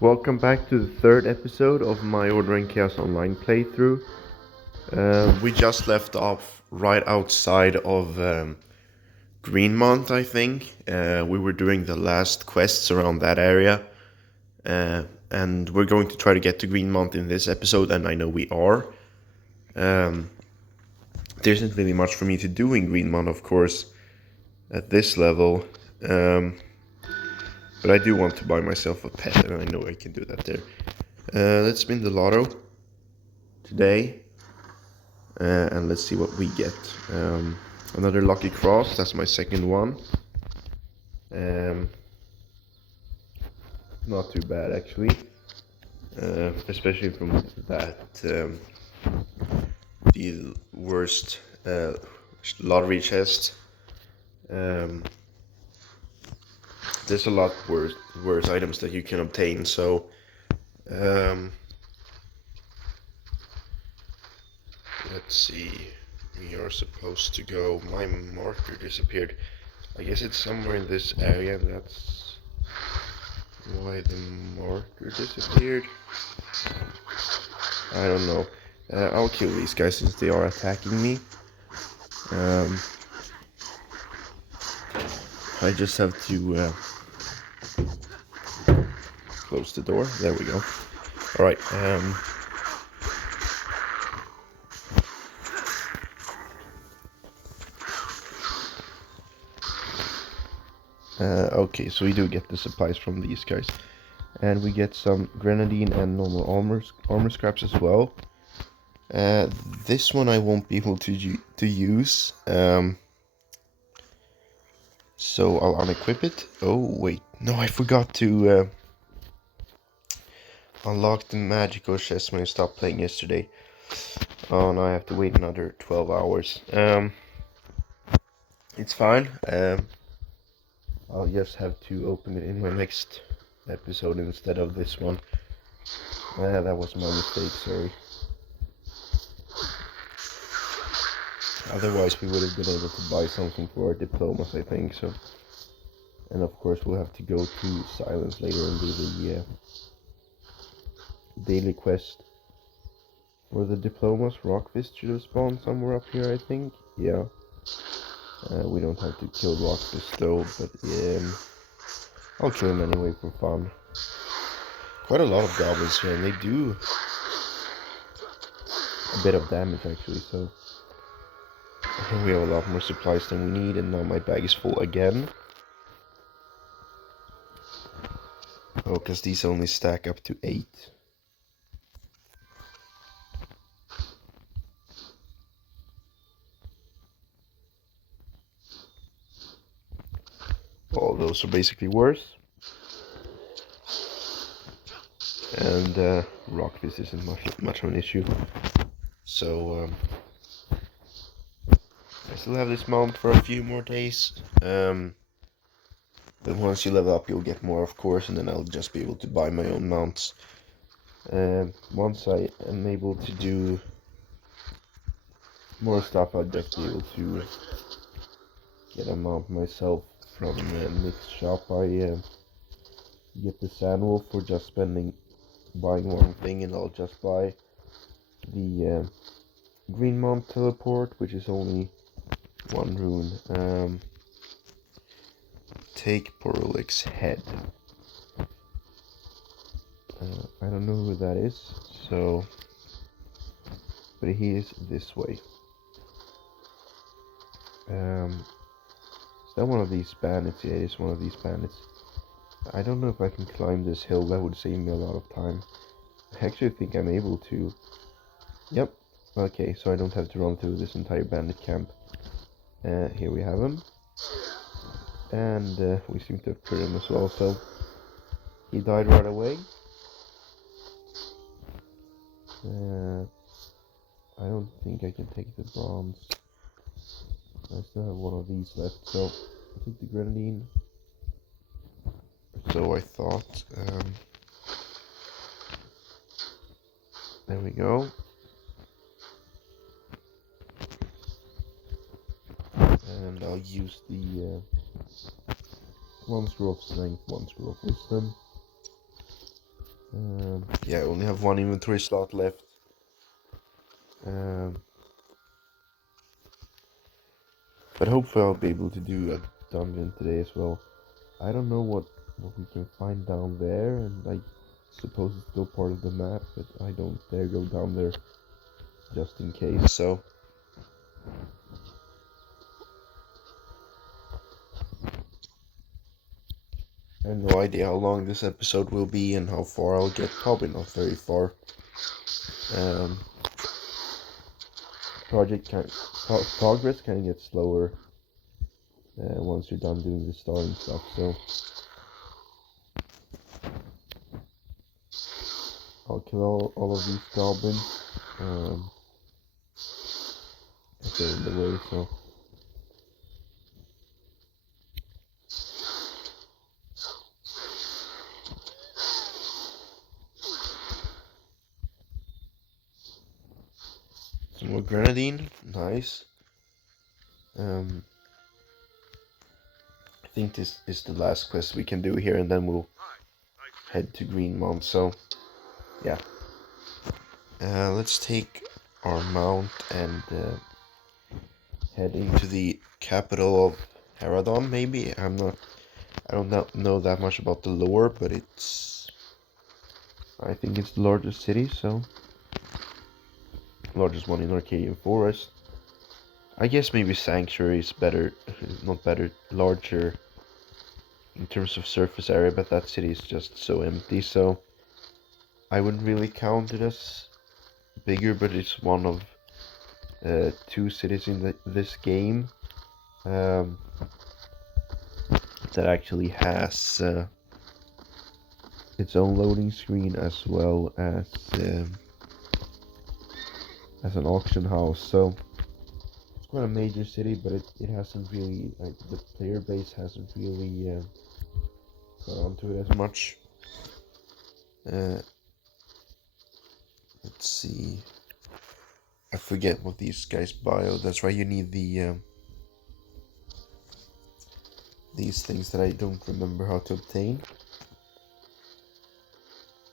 Welcome back to the third episode of my Ordering Chaos Online playthrough. We just left off right outside of Greenmont, I think. We were doing the last quests around that area. And we're going to try to get to Greenmont in this episode, and I know we are. There isn't really much for me to do in Greenmont, of course, at this level. But I do want to buy myself a pet, and I know I can do that there. Let's spin the lotto today, and let's see what we get. Another lucky cross, that's my second one. Not too bad actually, especially from that the worst lottery chest. There's a lot worse items that you can obtain, so let's see. We are supposed to go. My marker disappeared. I guess it's somewhere in this area, and that's why the marker disappeared. I don't know. I'll kill these guys since they are attacking me. I just have to close the door. There we go. Alright, okay, so we do get the supplies from these guys. And we get some grenadine and normal armor scraps as well. This one I won't be able to use. So I'll unequip it. Oh, wait. No, I forgot to unlock the magical chest when I stopped playing yesterday. Oh, now I have to wait another 12 hours. It's fine. I'll just have to open it in my next episode instead of this one. That was my mistake, sorry. Otherwise we would have been able to buy something for our diplomas, I think, so. And of course we'll have to go to Silence later and do the daily quest. For the diplomas, Rockfist should have spawned somewhere up here, I think. Yeah. We don't have to kill Rockfist though, but I'll kill him anyway for fun. Quite a lot of goblins here, and they do a bit of damage actually, so I think we have a lot more supplies than we need, and now my bag is full again. Oh, because these only stack up to 8. All those are basically worse. And Rockfist isn't much of an issue. So I still have this mount for a few more days. But once you level up, you'll get more, of course, and then I'll just be able to buy my own mounts. Once I am able to do more stuff, I'll just be able to get a mount myself from Nick's shop. I get the Sandwolf for just buying one thing, and I'll just buy the Greenmont teleport, which is only 1 rune. Take Porulik's head. I don't know who that is, so, but he is this way. Is that one of these bandits? Yeah, it is one of these bandits. I don't know if I can climb this hill. That would save me a lot of time. I actually think I'm able to. Yep. Okay, so I don't have to run through this entire bandit camp. Here we have him. And we seem to have killed him as well, so he died right away. I don't think I can take the bronze. I still have one of these left, so I'll take the grenadine. So I thought. There we go. And I'll use the 1 screw of strength, 1 screw of wisdom. Yeah, I only have one inventory slot left. But hopefully I'll be able to do a dungeon today as well. I don't know what we can find down there, and I suppose it's still part of the map, but I don't dare go down there just in case, so... I have no idea how long this episode will be and how far I'll get. Probably not very far. Progress can get slower once you're done doing the starting stuff, so I'll kill all of these goblins if they're in the way, so... Some more grenadine, nice. I think this is the last quest we can do here, and then we'll head to Greenmount, so yeah. Let's take our mount and head into the capital of Haradon, maybe? I don't know that much about the lore, but I think it's the largest city, so... Largest one in Arcadian Forest. I guess maybe Sanctuary is better, not better, larger in terms of surface area, but that city is just so empty, so... I wouldn't really count it as bigger, but it's one of two cities in this game that actually has its own loading screen as well as an auction house. So it's quite a major city, but it hasn't really, like, the player base hasn't really got onto it as much. Let's see. I forget what these guys buy. Oh, that's right. You need these things that I don't remember how to obtain.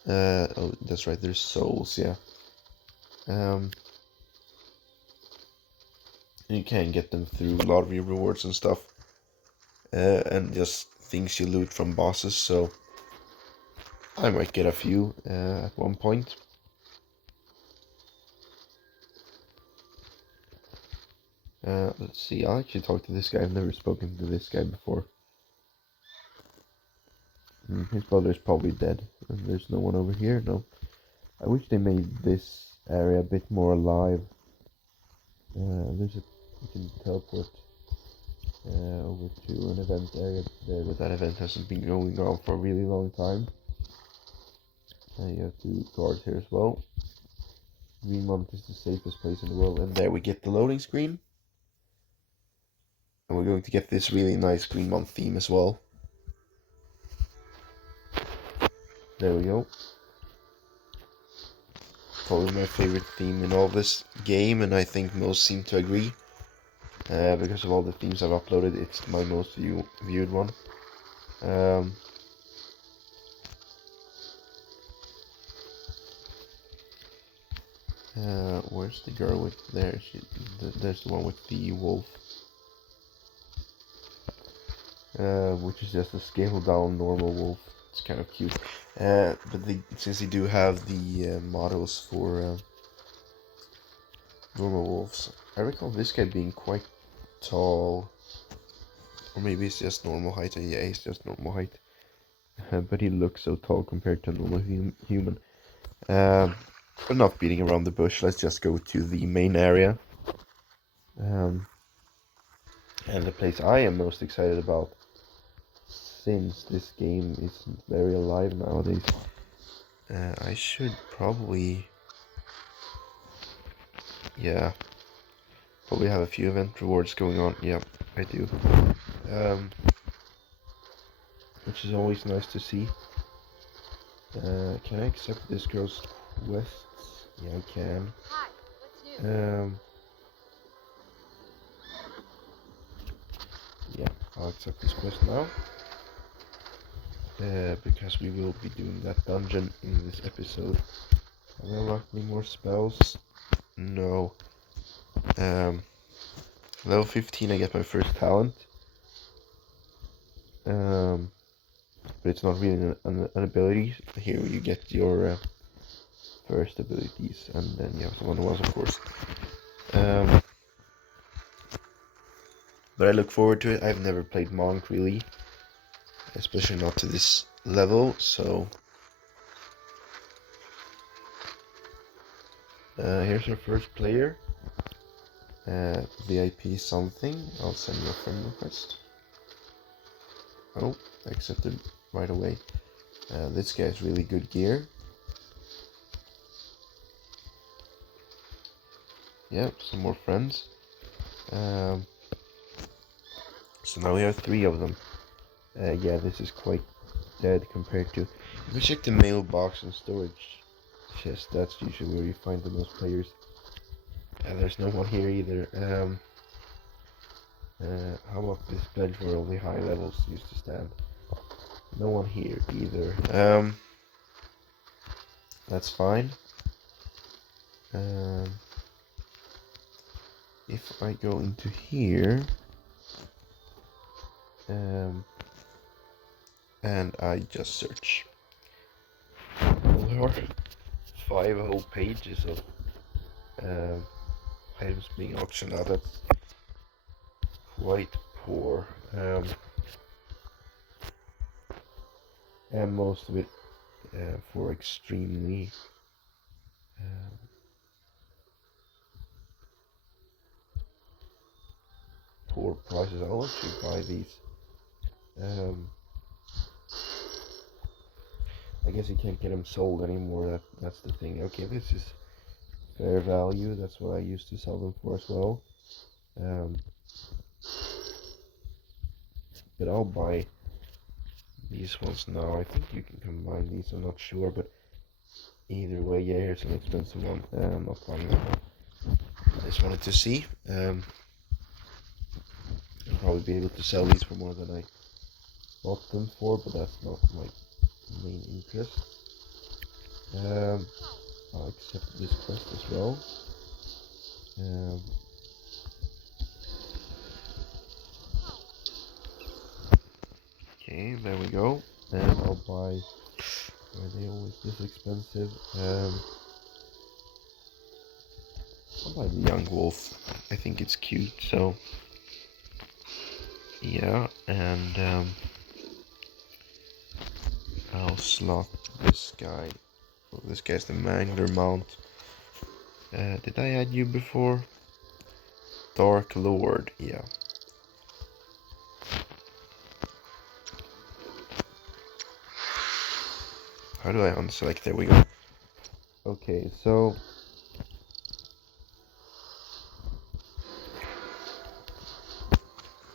Oh, that's right. There's souls. Yeah. You can get them through lottery rewards and stuff, and just things you loot from bosses. So I might get a few at one point. Let's see, I'll actually talk to this guy. I've never spoken to this guy before. His brother's probably dead, and there's no one over here, no. I wish they made this area a bit more alive. You can teleport over to an event area there, but that event hasn't been going on for a really long time. You have two guards here as well. Greenmount is the safest place in the world, and there we get the loading screen. And we're going to get this really nice Greenmount theme as well. There we go. Probably my favorite theme in all this game, and I think most seem to agree. Because of all the themes I've uploaded, it's my most viewed one. Where's the girl with there? There's the one with the wolf. Which is just a scaled down normal wolf. It's kind of cute. But since they do have the models for normal wolves, I recall this guy being quite tall. Or maybe it's just normal height. Yeah, it's just normal height. But he looks so tall compared to a normal human. But not beating around the bush, let's just go to the main area. And the place I am most excited about, since this game isn't very alive nowadays. I should probably... Yeah. Probably have a few event rewards going on. Yep, I do. Which is always nice to see. Can I accept this girl's quests? Yeah, I can. Hi, what's new? Yeah, I'll accept this quest now. because we will be doing that dungeon in this episode. Have I unlocked any more spells? No. Level 15 I get my first talent. But it's not really an ability. Here you get your first abilities, and then you have some other ones, of course. But I look forward to it. I've never played Monk really, especially not to this level, so here's our first player. VIP something. I'll send you a friend request. Oh, accepted right away. This guy has really good gear. Yep, some more friends. So now we have 3 of them. Yeah, this is quite dead compared to... If we check the mailbox and storage chest, that's usually where you find the most players. There's no one here either. How about this bench where only high levels used to stand? No one here either. That's fine. If I go into here, and I just search, there are 5 whole pages of items being auctioned out. That's quite poor. And most of it for extremely poor prices. I'll actually buy these. I guess you can't get them sold anymore. That's the thing. Okay, this is fair value. That's what I used to sell them for as well. But I'll buy these ones now. I think you can combine these. I'm not sure, but either way, yeah, here's an expensive one. I'm not buying that one. I just wanted to see. I'll probably be able to sell these for more than I bought them for, but that's not my main interest. I'll accept this quest as well. Okay, there we go. And I'll buy. Are they always this expensive? I'll buy the young wolf. I think it's cute, so yeah. And I'll slot this guy. Oh, this guy's the Mangler mount. Did I add you before? Dark Lord, yeah. How do I unselect? There we go. Okay, so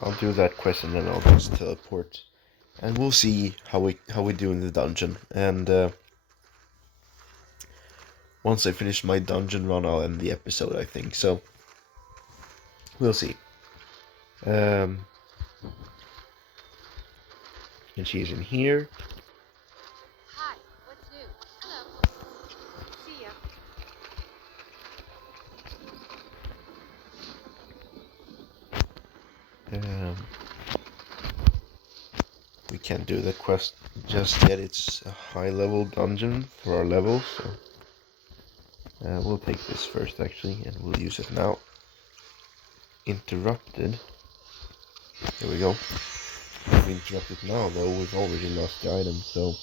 I'll do that quest and then I'll just teleport, and we'll see how we do in the dungeon. And once I finish my dungeon run, I'll end the episode, I think. So we'll see. And she's in here. Hi, what's new? Hello. See ya. We can't do the quest just yet. It's a high level dungeon for our level, so we'll take this first actually, and we'll use it now. Interrupted. There we go. If we interrupt it now though, we've already lost the item, so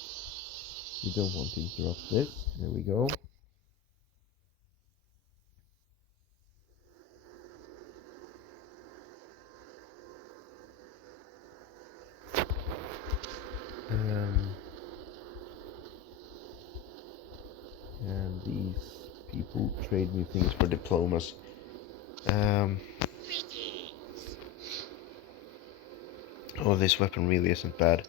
we don't want to interrupt this. There we go. And these people trade me things for diplomas. Oh, this weapon really isn't bad.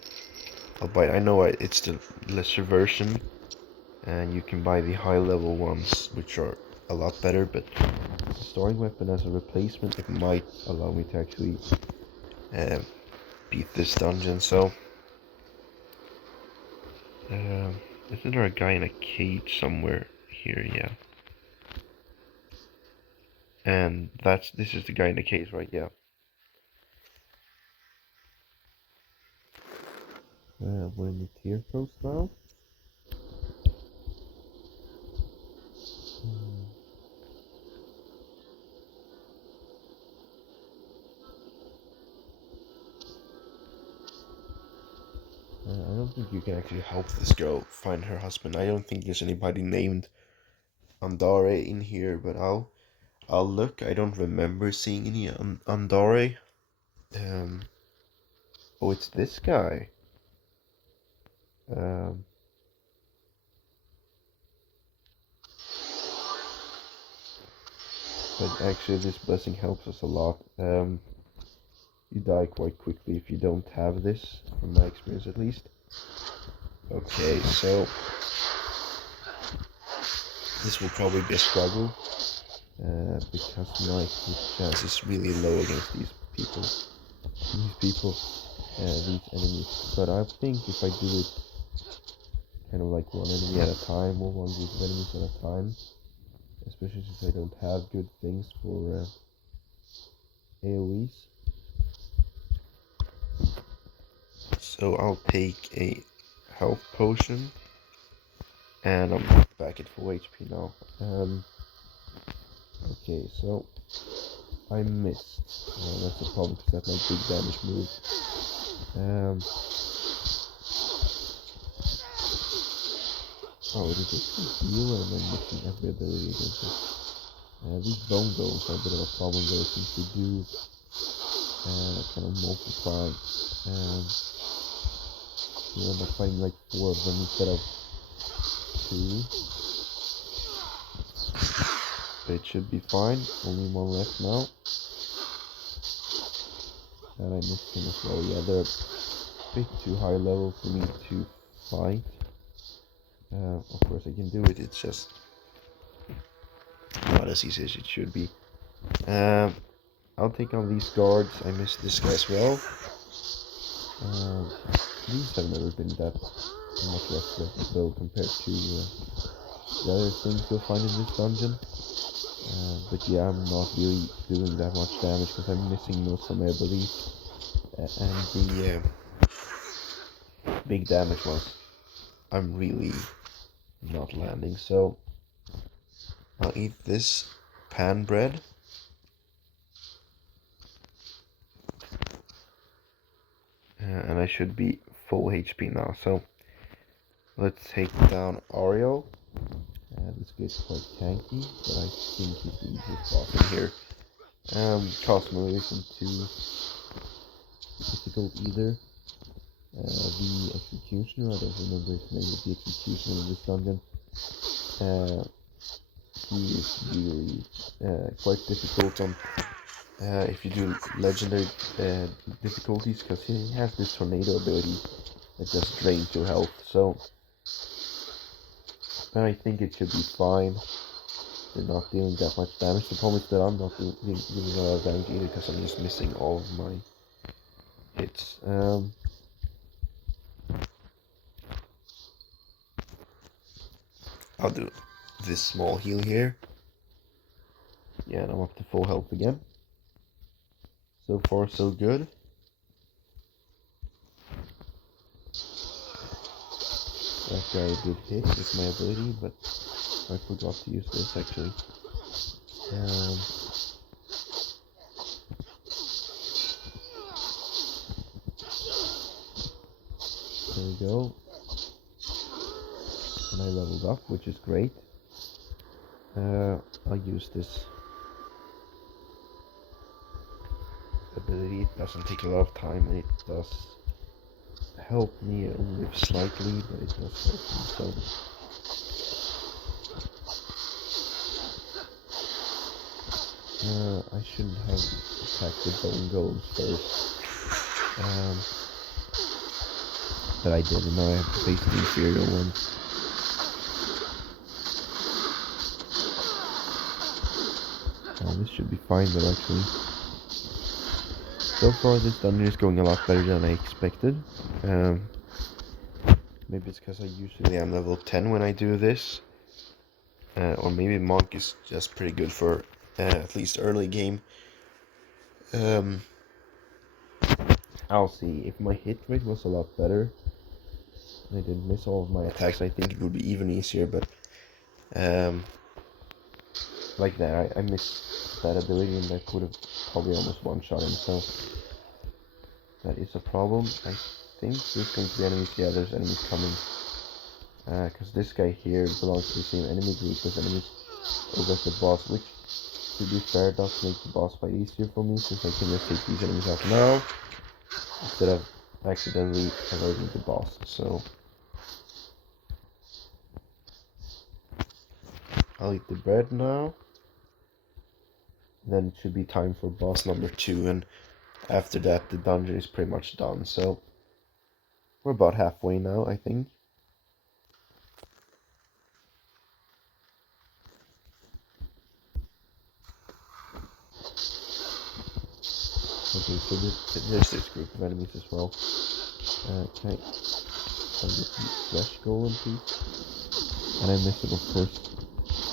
I'll buy it. I know it's the lesser version, and you can buy the high level ones, which are a lot better, but as a starting weapon, as a replacement, it might allow me to actually beat this dungeon, so Isn't there a guy in a cage somewhere here? Yeah. And this is the guy in the cage, right? Yeah. We're in the tier post now. I don't think you can actually help this girl find her husband. I don't think there's anybody named Andare in here, but I'll look. I don't remember seeing any Andare. Oh, it's this guy. Um, but actually, this blessing helps us a lot. You die quite quickly if you don't have this, from my experience at least. Okay, so this will probably be a struggle, because my hit chance is really low against these enemies. But I think if I do it kind of like one enemy at a time, or one group of enemies at a time, especially since I don't have good things for AoEs. So I'll take a health potion, and I'm back at full HP now. Okay, so I missed. That's a problem because that's my big damage move. Oh, it is a heal, and I'm missing every ability against it. These bone goals are a bit of a problem though, since they do kind of multiply. You end up fighting like 4 of them instead of 2. But it should be fine. Only 1 left now. And I missed him as well. Yeah, they're a bit too high level for me to fight. Of course I can do it, it's just not as easy as it should be. I'll take on these guards. I missed this guy as well. These have never been that much rough though compared to the other things you'll find in this dungeon. But yeah, I'm not really doing that much damage because I'm missing most of my abilities. And the big damage ones, I'm really not landing. So I'll eat this pan bread. And I should be full HP now. So let's take down Ariel. This guy's quite tanky, but I think he's the easiest boss in here. Cosmo isn't too difficult either. The Executioner, I don't remember his name, but the Executioner in this dungeon, he is really quite difficult on if you do legendary difficulties, because he has this tornado ability that just drains your health. So I think it should be fine. They're not dealing that much damage. The problem is that I'm not dealing a lot of damage either, because I'm just missing all of my hits. I'll do this small heal here. Yeah, and I'm up to full health again. So far, so good. That guy did hit with my ability, but I forgot to use this actually. There we go. And I leveled up, which is great. I'll use this ability. It doesn't take a lot of time, and it does help me live slightly, but it does help me. So I shouldn't have attacked the bone golems first, but I did, and now I have to face the inferior ones. This should be fine though, actually. So far this dungeon is going a lot better than I expected. Maybe it's because I usually am level 10 when I do this. Or maybe Monk is just pretty good for at least early game. I'll see. If my hit rate was a lot better, and I didn't miss all of my attacks, I think it would be even easier, but like that, I missed that ability and that could have probably almost one-shot him, so that is a problem. I think there's going to be enemies. Yeah, there's enemies coming. Because this guy here belongs to the same enemy group as enemies over at the boss, which, to be fair, does make the boss fight easier for me, since I can just take these enemies out now, instead of accidentally avoiding the boss, so... I'll eat the bread now. Then it should be time for boss number 2, and after that the dungeon is pretty much done, so... We're about halfway now, I think. Okay, so there's this group of enemies as well. Can I get the flesh golem, please? And I miss it, of course,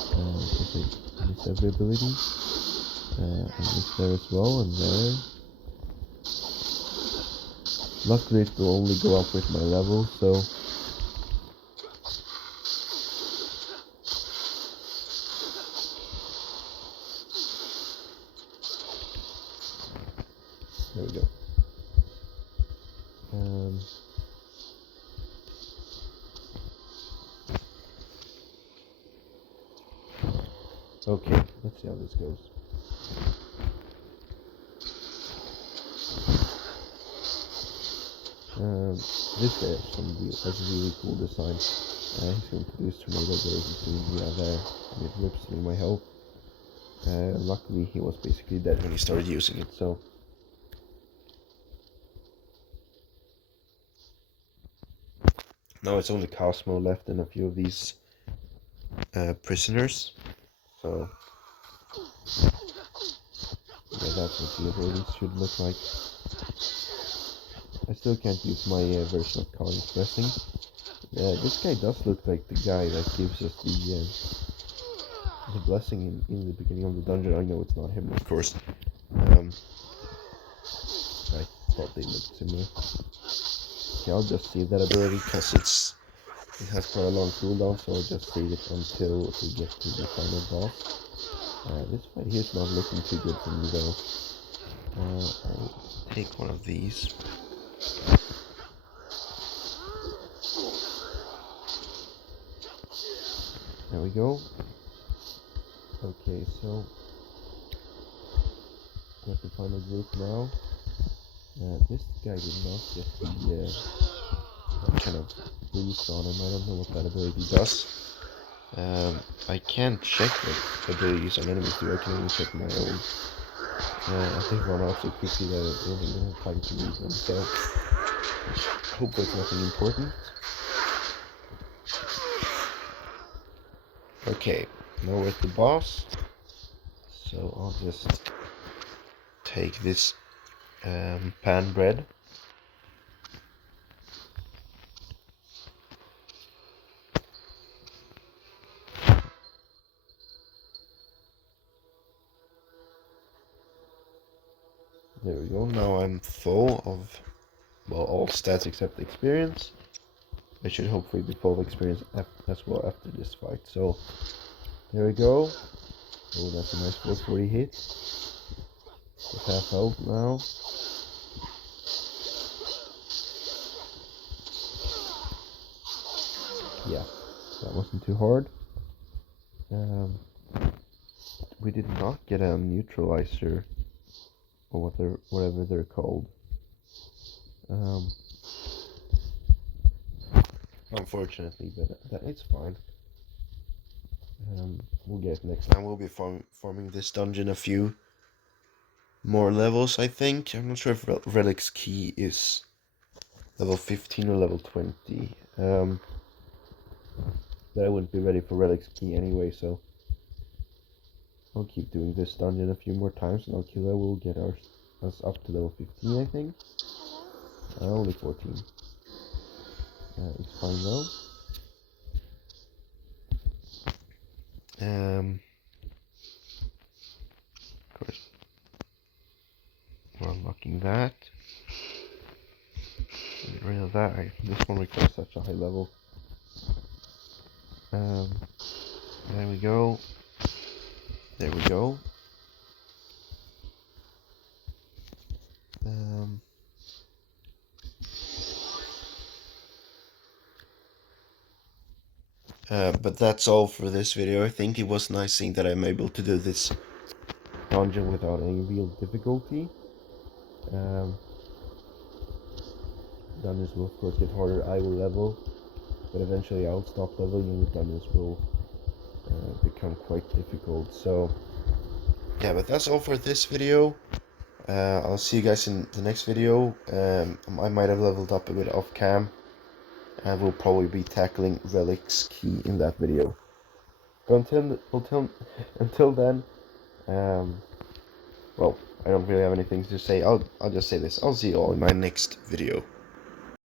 because I miss every ability. I miss there as well, and there. Luckily it will only go up with my level, so... There we go. Okay, let's see how this goes. This guy has a really cool design. He's going to do his tornado blaze, yeah, there, and it rips through my health. Luckily he was basically dead when he started using it, so... Now it's only Cosmo left and a few of these prisoners, so... Yeah, that's what the abilities should look like. I still can't use my version of card expressing. This guy does look like the guy that gives us the blessing in the beginning of the dungeon. I know it's not him, of course. I thought they looked similar. Okay, I'll just save that ability because it has quite a long cooldown, so I'll just save it until we get to the final boss. This fight here is not looking too good for me though. I'll take one of these. There we go. Okay, so got the final group now. This guy did not get the kind of boost on him. I don't know what that ability does. I can't check what abilities on enemies do. I can only check my own. I think run out so quickly that I don't even have time to read them. So hopefully it's nothing important. Okay, now we're at the boss, so I'll just take this pan bread. There we go, now I'm full of, well, all stats except experience. I should hopefully be full of experience as well after this fight, so there we go. Oh, that's a nice 440 hit. With half health now. Yeah, that wasn't too hard. We did not get a neutralizer, or whatever they're called. Unfortunately, but it's fine. We'll get it next time. We'll be farming this dungeon a few more levels, I think. I'm not sure if Relic's key is level 15 or level 20. But I wouldn't be ready for Relic's key anyway, so I'll keep doing this dungeon a few more times, and our killer will get us up to level 15, I think. Only 14. It's fine though. Of course, we're unlocking that. Get rid of that. This one requires such a high level. There we go. There we go. But that's all for this video. I think it was nice seeing that I'm able to do this dungeon without any real difficulty. Dungeons will of course get harder. I will level, but eventually I'll stop leveling and the dungeons will become quite difficult. So yeah, but that's all for this video. I'll see you guys in the next video. I might have leveled up a bit off cam, and we'll probably be tackling Relic's Key in that video. But until then, well, I don't really have anything to say. I'll just say this. I'll see you all in my next video.